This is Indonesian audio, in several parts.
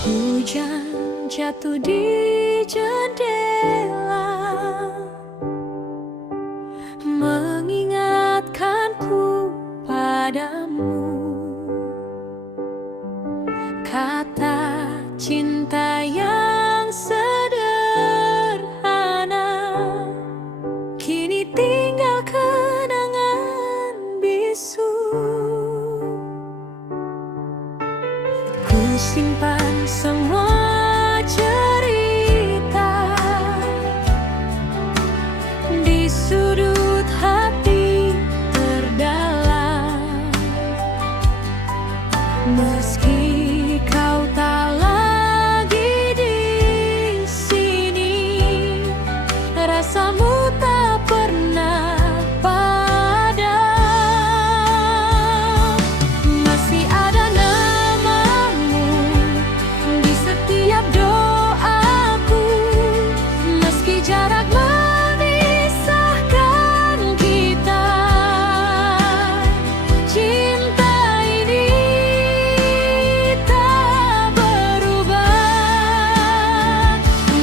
Hujan jatuh di jendela, mengingatkanku padamu. Kata cinta yang sederhana kini tinggal kenangan bisu. Ku simpan semua cerita di sudut hati terdalam. Meski kau tak lagi di sini, rasamu tak pernah padam. Masih ada namamu di setiap doaku, meski jarak memisahkan kita. Cinta ini tak berubah.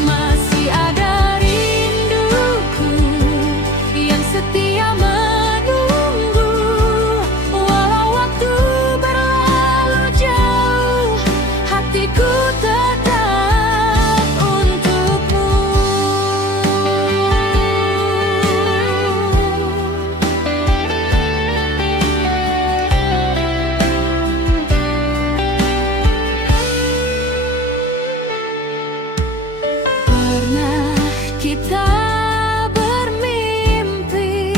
Masih ada rinduku yang setia menunggu. Walau waktu berlalu jauh, hatiku tetap untukmu. Pernah kita bermimpi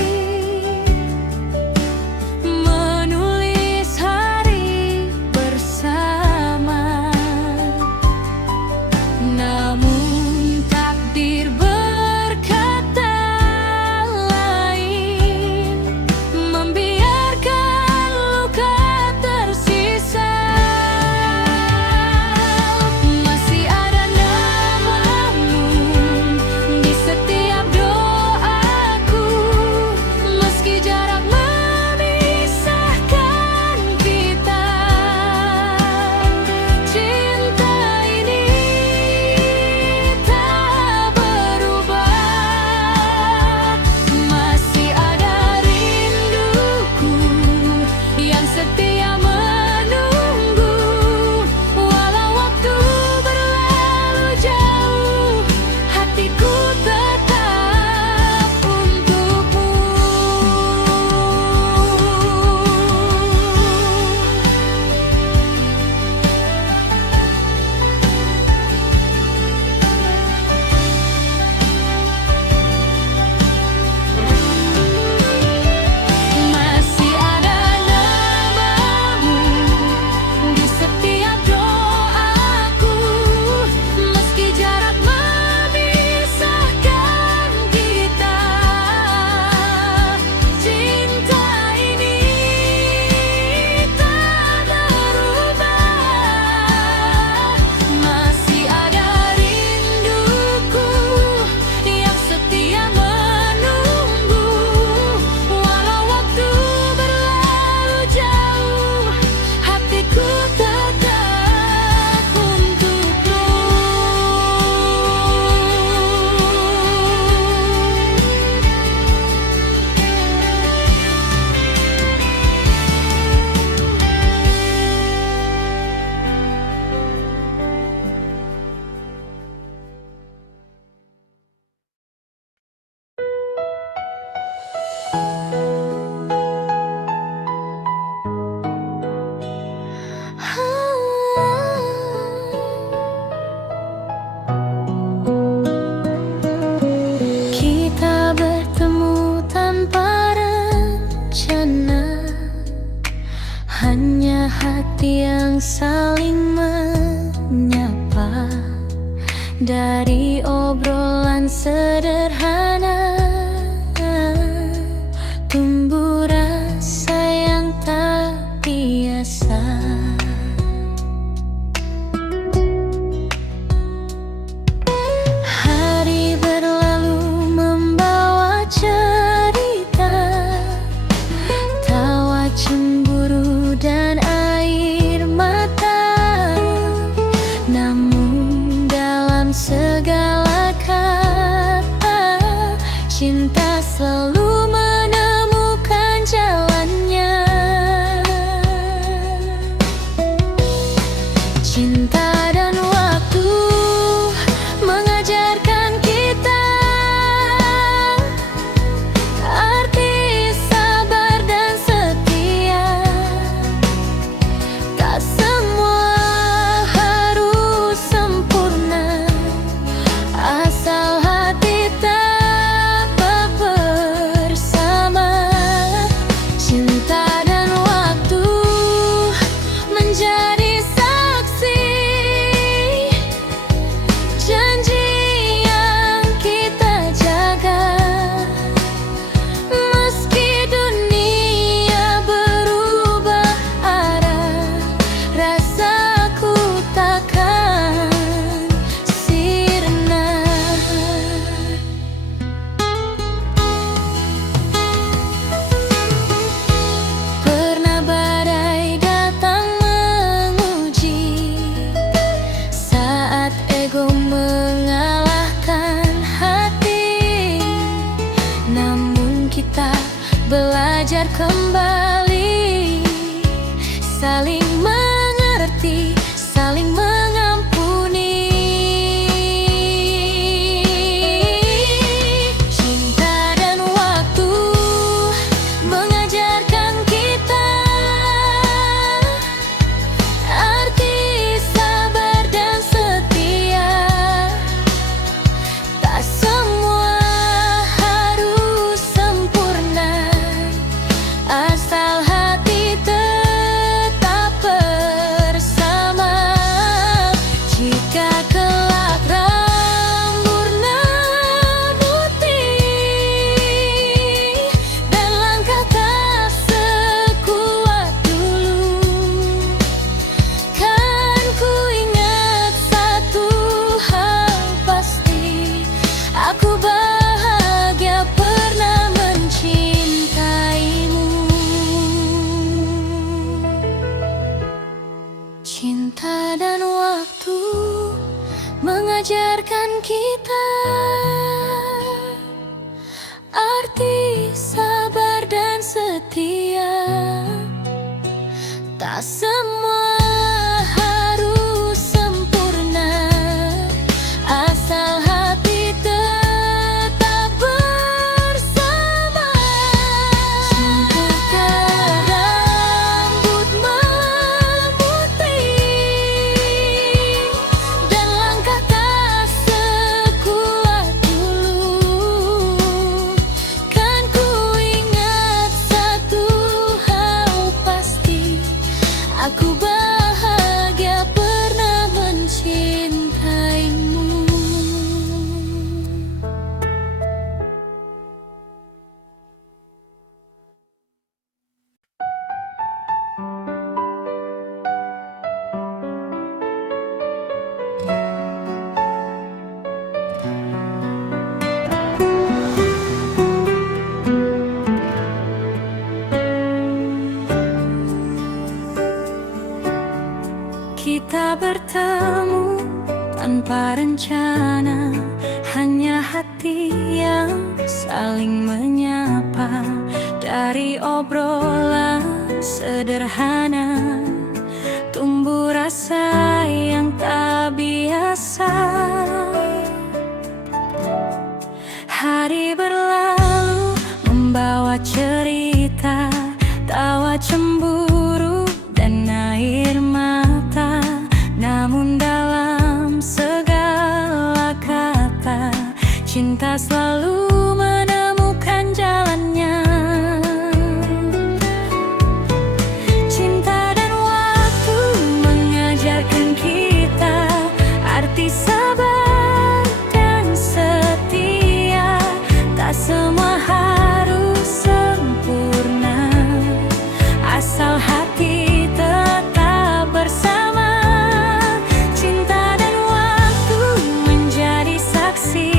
menulis hari bersama, namun takdir berkata lain, membiarkan luka tersisa. Masih ada namamu di setiap doaku, meski jarak memisahkan kita. Cinta ini tak berubah. Masih ada rinduku yang setia menunggu. Walau waktu berlalu jauh, hatiku tetap untukmu. Masih ada namamu di setiap doaku, meski jarak memisahkan kita. Cinta ini tak berubah. Masih ada rinduku yang setia menunggu. Walau waktu berlalu jauh, hatiku tetap untukmu. Kita bertemu tanpa rencana, hanya hati yang saling menyapa. Dari obrolan sederhana tumbuh rasa yang tak biasa. Hari berlalu membawa cerita, tawa cemburu dan air mata. Namun Cinta selalu menemukan jalannya. Cinta dan waktu mengajarkan kita arti sabar dan setia. Tak semua harus sempurna, asal hati tetap bersama. Cinta dan waktu menjadi saksi janji yang kita jaga. Meski dunia berubah arah, rasaku takkan sirna. Pernah badai datang menguji, saat ego mengalahkan hati. Namun kita belajar kembali, saling mengerti, saling mengampuni. Cinta dan waktu mengajarkan kita arti sabar dan setia. Tak semua harus sempurna, asal hati tetap bersama. Jika kelak remburna putih dan langkah tak sekuat dulu, kan ku ingat satu hal pasti, aku bahagia pernah mencintaimu. Cinta dan waktu mengajarkan kita arti sabar dan setia. Tak semua harus sempurna, asal hati tetap bersama. Cinta rambut memutih dan langkah tak sekuat dulu, kan ku ingat satu hal pasti, aku bahagia pernah mencintaimu. Kita bertemu tanpa rencana, hanya hati yang saling menyapa. Dari obrolan sederhana tumbuh rasa yang tak biasa. Hari berlalu membawa cerita, tawa cemburu dan air mata. Namun dalam segala kata, cinta selalu menemukan jalannya. Cinta dan waktu mengajarkan kita arti sabar dan setia. Tak semua harus sempurna, asal hati tetap bersama. Cinta dan waktu menjadi saksi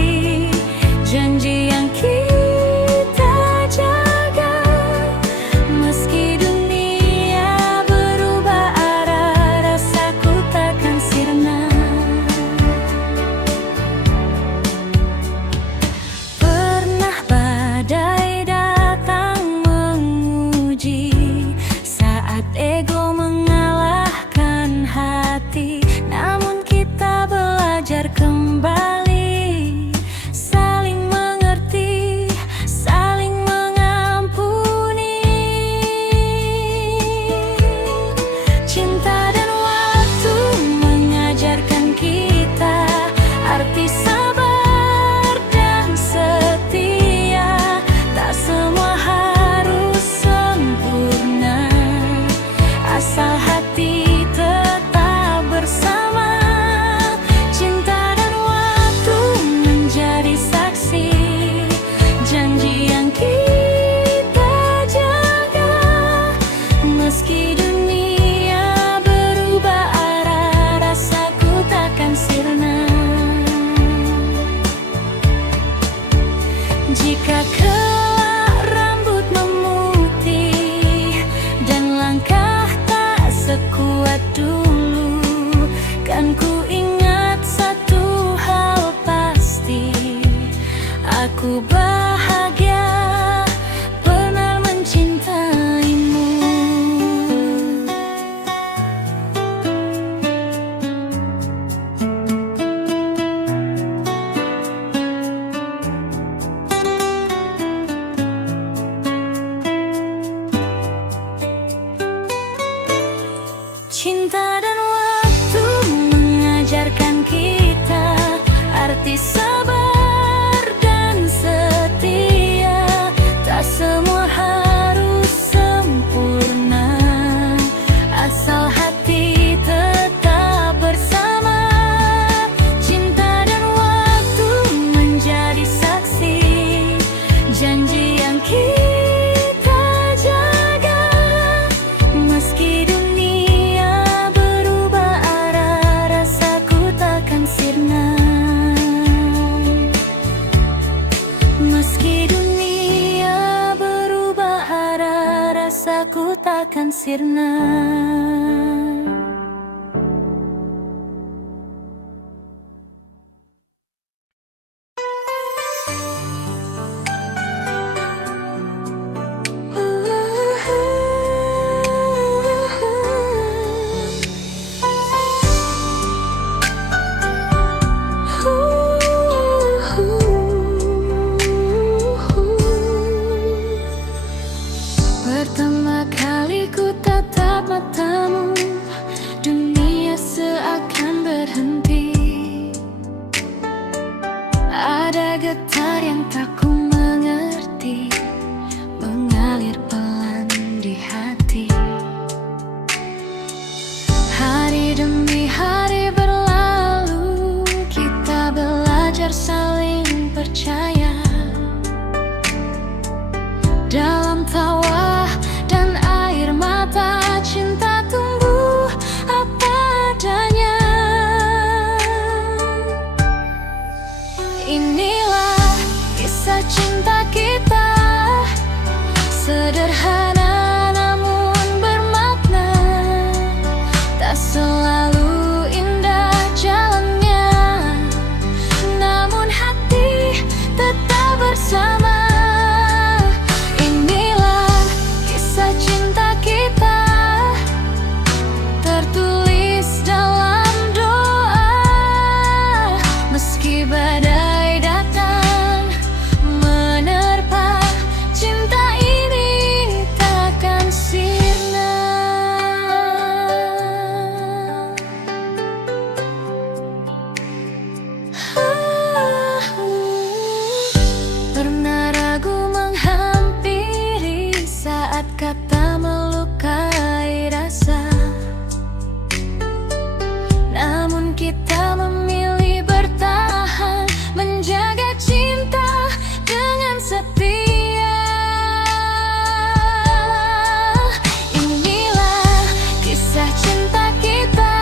janji hati sabar dan setia. Tak semua harus sempurna, asal hati tetap bersama. Cinta dan waktu menjadi saksi janji yang kita jaga. Meski dunia berubah arah, rasaku takkan sirna. Meski dunia berubah arah, rasaku takkan sirna. Pertama kali ku tatap matamu, dunia seakan berhenti. Ada getar yang tak ku mengerti, mengalir pelan di hati. Hari demi hari berlalu, kita belajar saling percaya. Dalam tawa dan air mata, cinta tumbuh apa adanya. Inilah kisah cinta kita, sederhana namun bermakna. Tak selalu indah jalannya, namun hati tetap bersama. Pernah ragu menghampiri saat kata melukai rasa, namun kita memilih bertahan, menjaga cinta dengan setia. Inilah kisah cinta kita,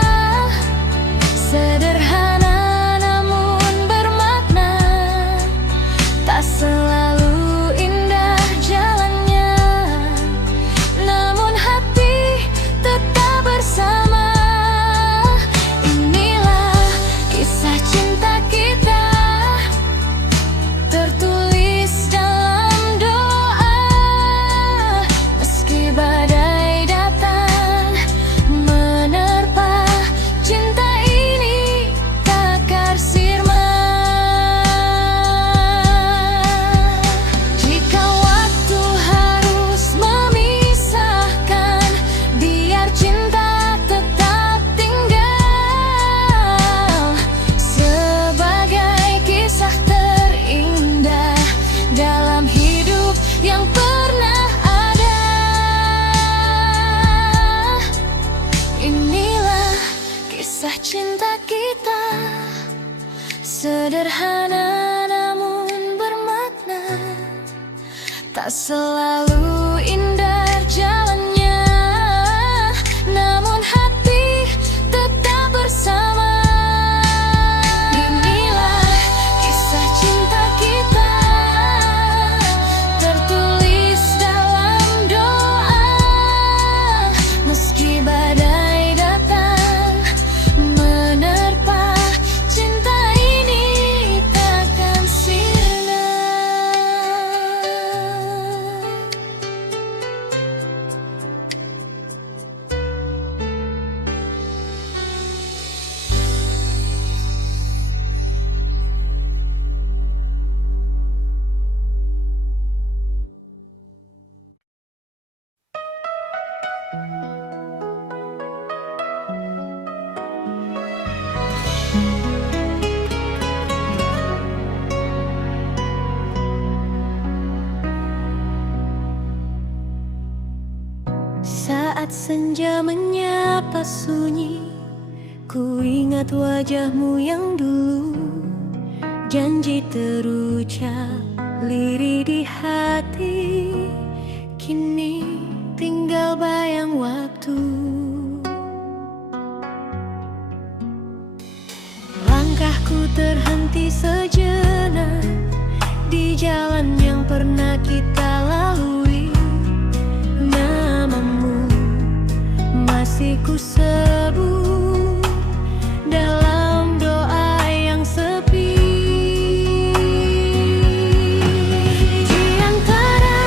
sederhana namun bermakna. Tak selalu indah jalannya, namun hati tetap bersama. Inilah kisah cinta kita, tertulis dalam doa. Meski badai datang menerpa, cinta ini takkan sirna. Jika waktu harus memisahkan, biar cinta tetap tinggal sebagai kisah terindah dalam hidup yang pernah ada. Inilah kisah cinta kita, sederhana namun bermakna. Tak selalu indah jalannya, namun hati tetap bersama. Inilah kisah cinta kita, tertulis dalam doa. Meski badai datang menerpa, cinta ini takkan sirna. senja menyapa sunyi, ku ingat wajahmu yang dulu. Janji terucap lirih di hati, kini tinggal bayang waktu. Langkahku terhenti sejenak di jalan yang pernah kita lalui. Namamu masih ku sebut dalam doa yang sepi. Di antara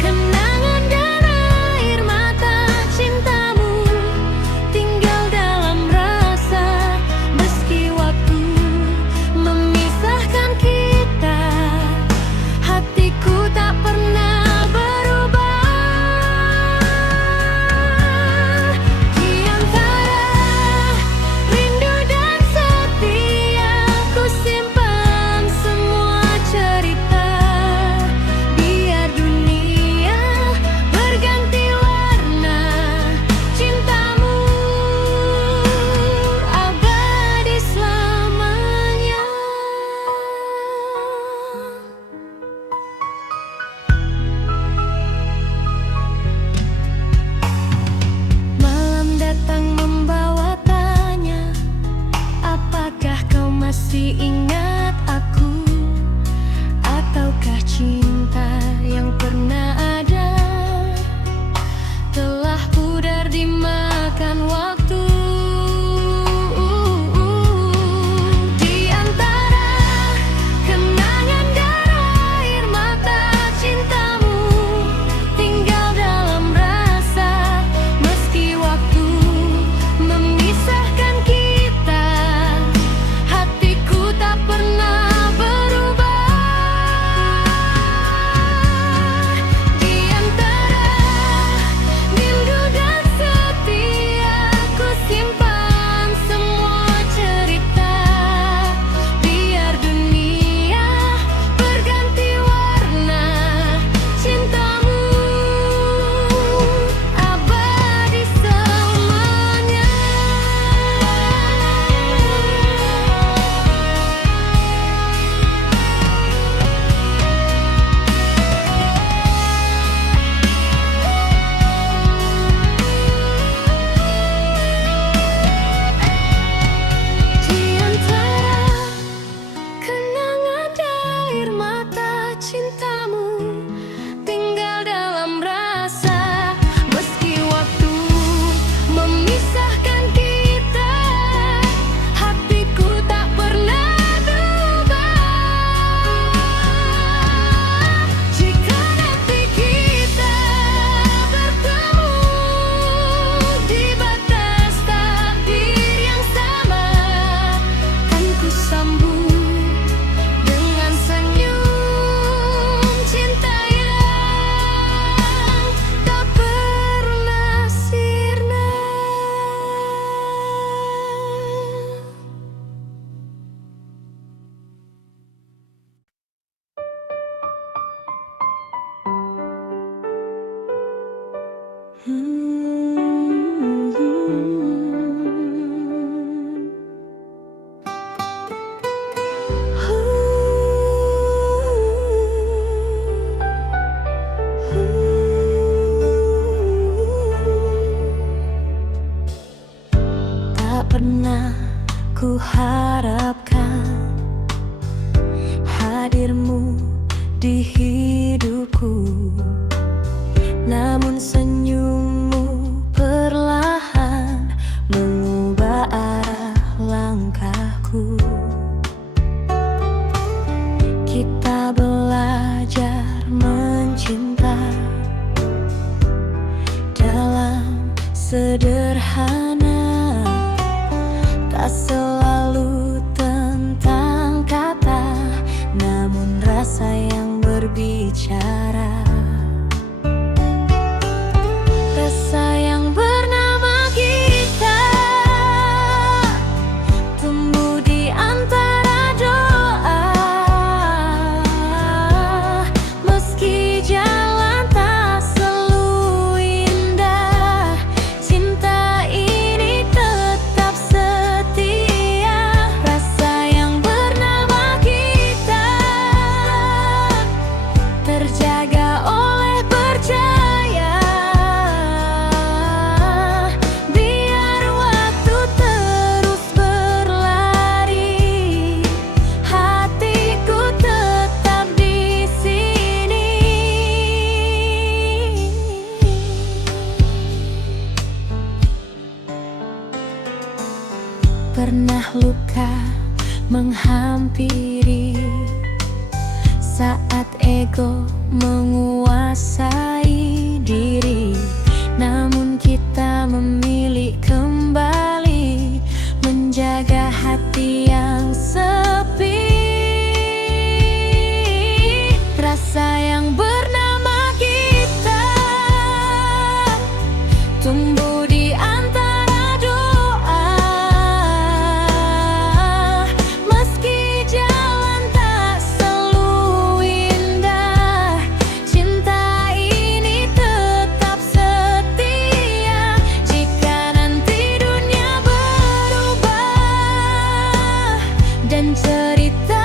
kenangan dan air mata, cintamu tinggal dalam rasa. Meski waktu memisahkan kita, hatiku tak pernah berubah. Di antara rindu dan setia, ku simpan semua cerita. Biar dunia berganti warna, cintamu abadi selamanya. Malam datang membawa tanya, apakah kau masih ingat aku? Ataukah cinta yang pernah ada telah pudar dimakan waktu? Di antara kenangan dan air mata, cintamu tinggal dalam rasa. Meski waktu memisahkan kita, hatiku tak pernah berubah. Di antara rindu dan setia, ku simpan semua cerita. Biar dunia berganti warna, cintamu abadi selamanya. Di antara kenangan air mata, cintamu tinggal dalam rasa. Meski waktu memisahkan kita, hatiku tak pernah berubah. Jika nanti kita bertemu di batas takdir yang sama, kan ku sambut dengan senyum cinta yang tak pernah sirna. Tak pernah ku harapkan hadirmu di hidupku, namun senyummu perlahan mengubah arah langkahku. Kita belajar mencinta dalam sederhana, tak selalu tentang kata, namun rasa yang berbicara. Rasa yang bernama kita tumbuh di antara doa. Meski jalan tak selalu indah, duka menghampiri, saat ego menguasai diri. Namun kita memilih kembali menjaga hati yang sepi. Rasa yang bernama kita tumbuh di antara doa. Meski jalan tak selalu indah, cinta ini tetap setia. Jika nanti dunia berubah dan cerita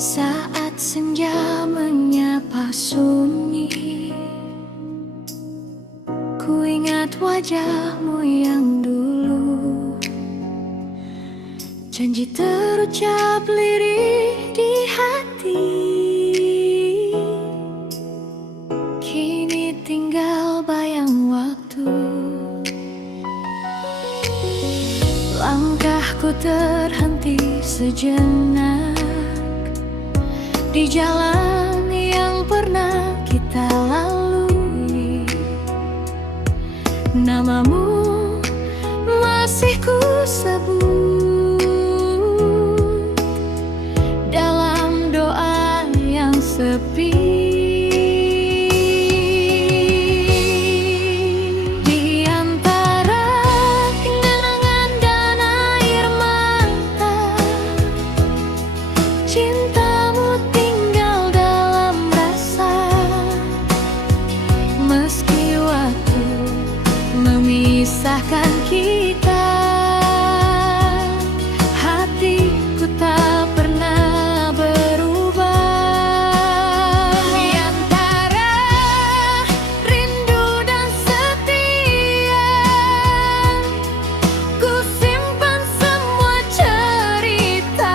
saat senja menyapa sunyi, ku ingat wajahmu yang dulu, janji terucap lirih di hati. Kini tinggal bayang waktu, langkahku terhenti sejenak di jalan yang pernah kita lalui. Namamu masih ku sebut dalam doa yang sepi. Di antara kenangan dan air mata, cintamu tinggal dalam rasa. Meski waktu memisahkan kita, hatiku tak pernah berubah. Di antara rindu dan setia, ku simpan semua cerita.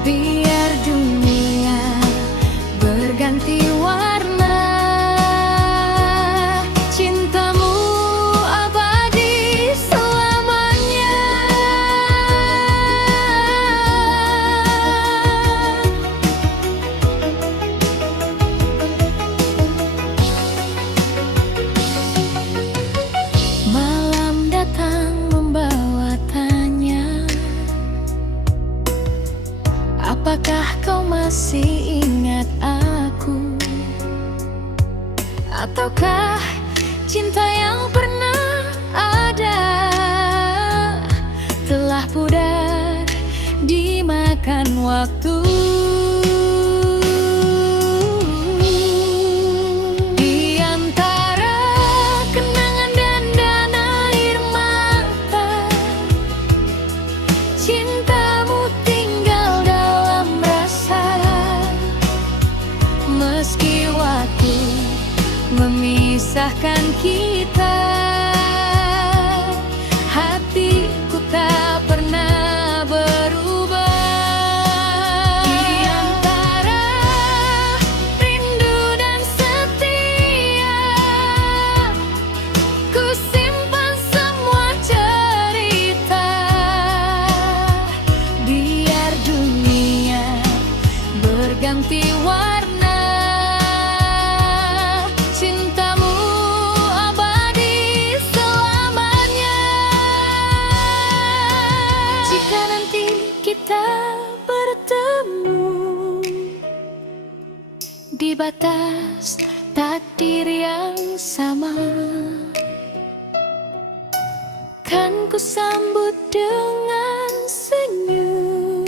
Biar dunia berganti warna, cintamu abadi selamanya. Malam datang membawa tanya, apakah kau masih ingat aku? Ataukah cinta yang pernah ada telah pudar dimakan waktu? Di antara kenangan dan air mata, cintamu tinggal dalam rasa. Meski waktu memisahkan kita, hatiku tak pernah berubah. Di antara rindu dan setia, atas takdir yang sama. Kan ku sambut dengan senyum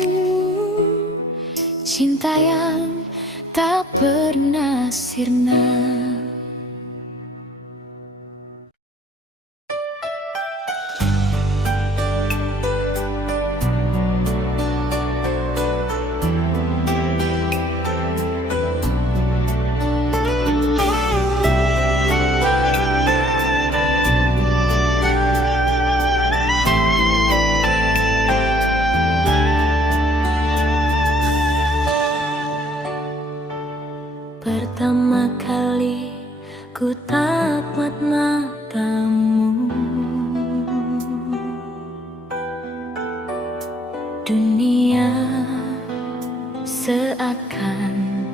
cinta yang tak pernah sirna. Pertama kali ku tatap matamu, dunia seakan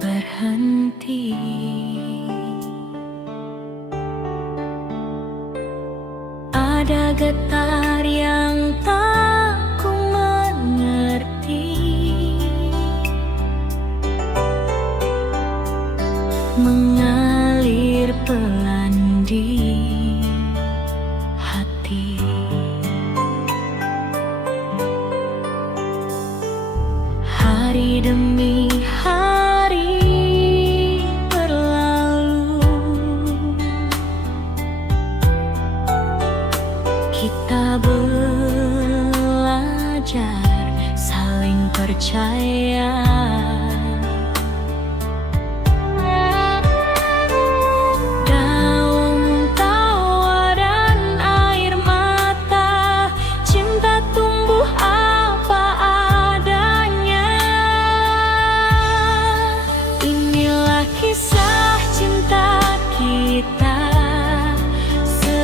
berhenti. Ada getar yang tak ku mengerti, mengalir pelan di hati. Hari demi hari berlalu, kita belajar saling percaya.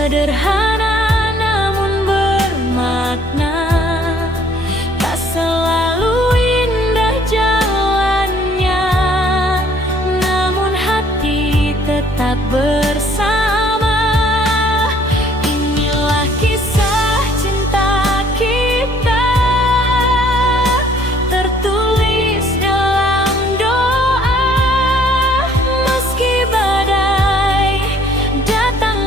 Sederhana namun bermakna, tak selalu indah jalannya, namun hati tetap bersama. Inilah kisah cinta kita, tertulis dalam doa. Meski badai datang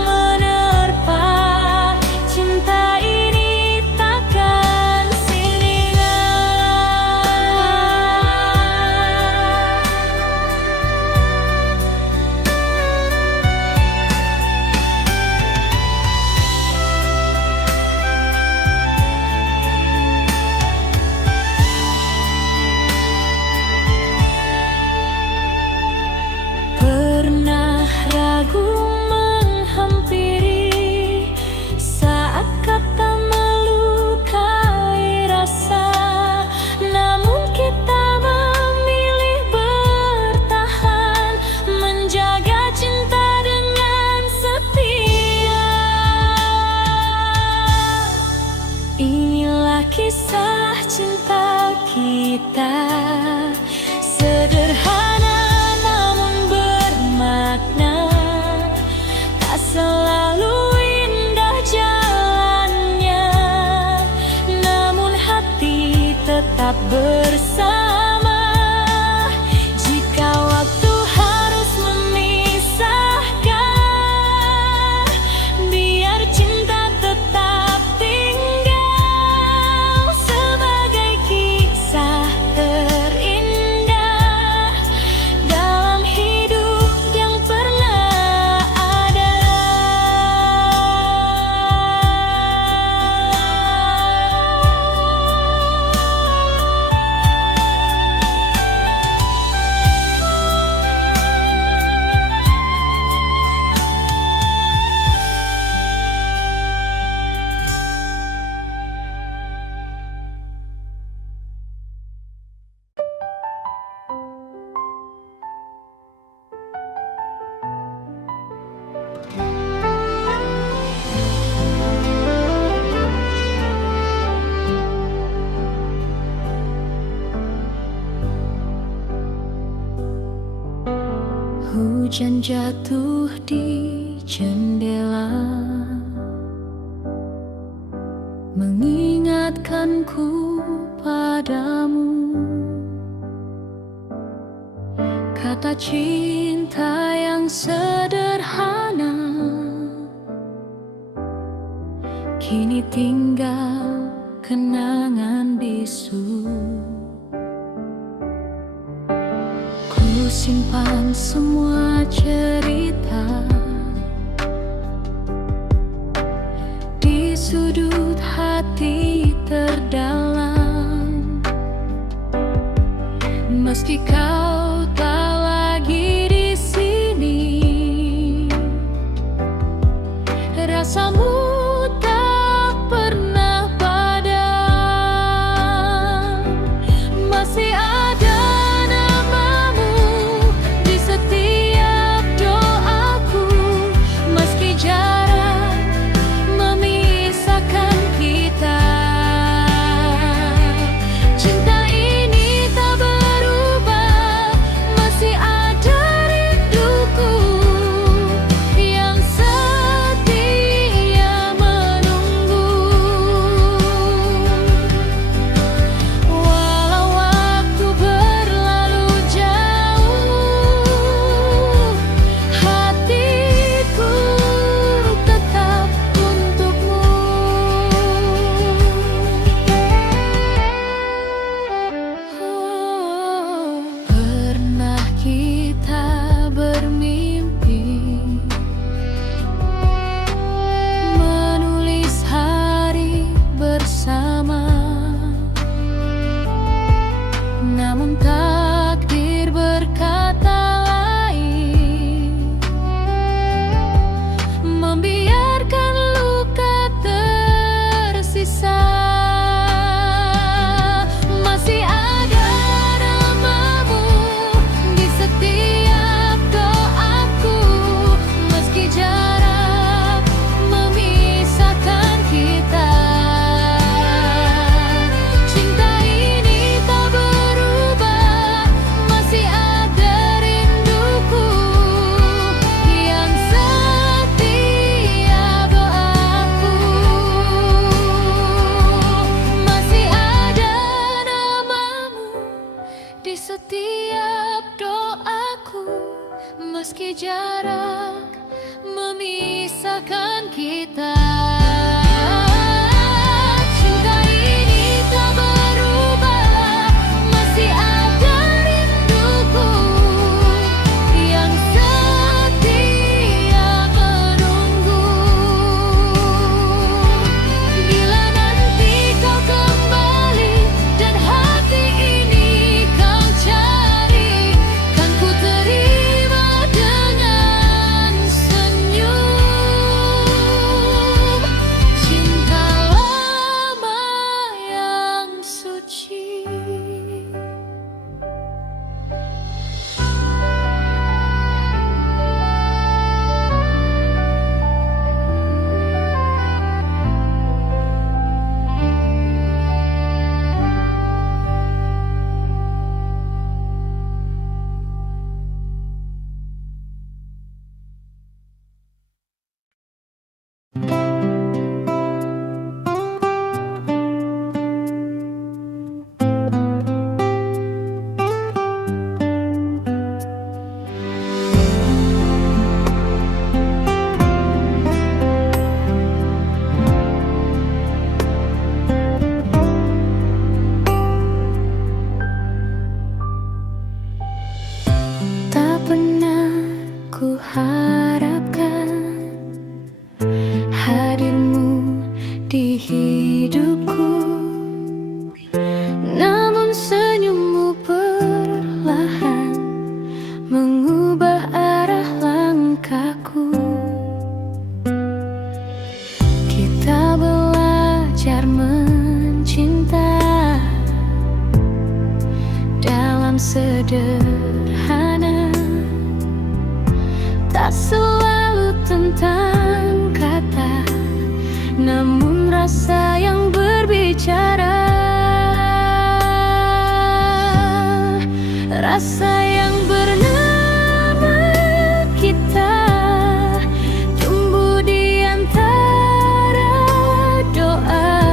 kisah cinta kita, sederhana namun bermakna, tak selalu indah jalannya, namun hati tetap bersama. Jika waktu harus memisahkan, biar cinta tetap tinggal sebagai kisah terindah dalam hidup yang pernah ada. Hujan jatuh di jendela, mengingatkanku padamu. Kata cinta kini tinggal kenangan bisu. Ku simpan semua cerita di sudut hati terdalam. Meski kau tak lagi di sini, rasamu tak pernah padam. Masih ada namamu di setiap doaku, meski jarak memisahkan kita. Cinta ini tak berubah, masih ada rinduku yang setia menunggu. Walau waktu berlalu jauh, hatiku tetap untukmu. Pernah kita bermimpi menulis hari bersama, namun takdir berkata lain, membiarkan luka tersisa. Masih ada namamu di setiap doaku, meski jarak memisahkan kita. Cinta ini tak berubah, masih ada rinduku yang setia doaku. Masih ada namamu di setiap doaku, meski jarak memisahkan kita. Cinta ini tak berubah, masih ada rinduku yang setia menunggu. Bila nanti kau kembali dan hati ini kau cari, kan ku terima dengan senyum. Cinta lama yang suci. Tak pernah ku harapkan hadirmu di hidupku, namun senyummu perlahan mengubah arah langkahku. Kita belajar mencinta dalam sederhana, tak selalu tentang kata, namun rasa yang berbicara. Rasa yang bernama kita tumbuh di antara doa,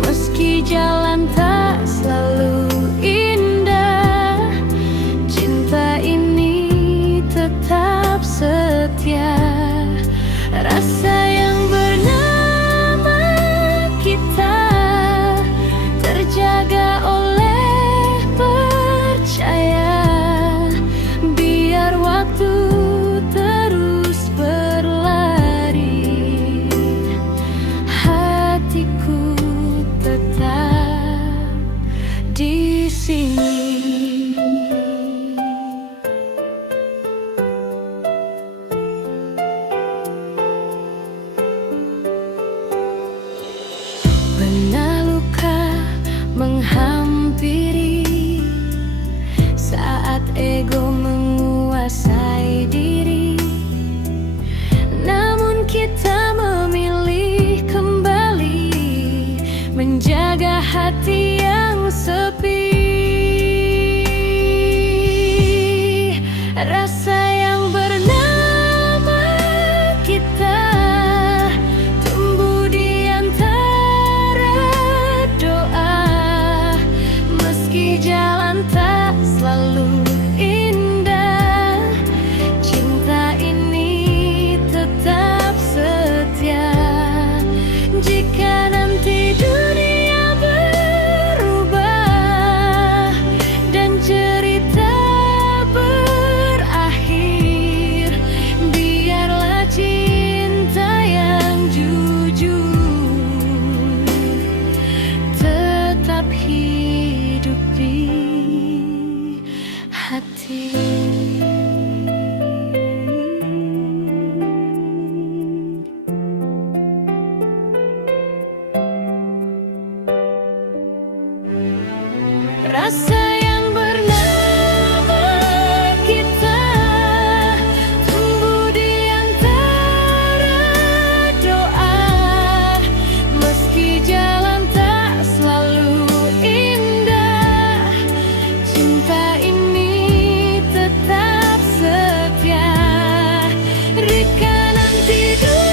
meski jalan tak selalu indah. Cinta ini tetap setia. Rasa yang bernama Rasa yang bernama kita tumbuh di antara doa. Meski jalan tak selalu indah, cinta ini tetap setia. Rekanan tidur